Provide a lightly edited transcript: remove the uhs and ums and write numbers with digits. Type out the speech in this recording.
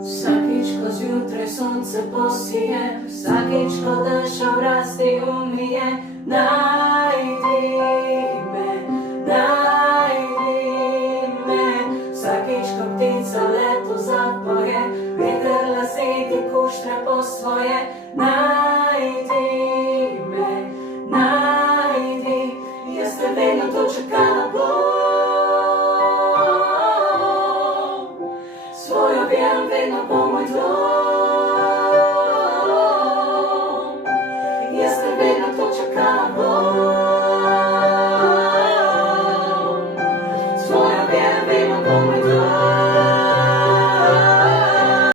Vsakič, ko zjutraj sonce posije, vsakič, ko dež obrasti umije, najdi me, najdi me. Vsakič, ko ptica letu zapoje, veter lase ti kuštra po svoje, najdi me, najdi. Jaz te vedno to čakala bom, svojo vjerom vedno bo moj dom.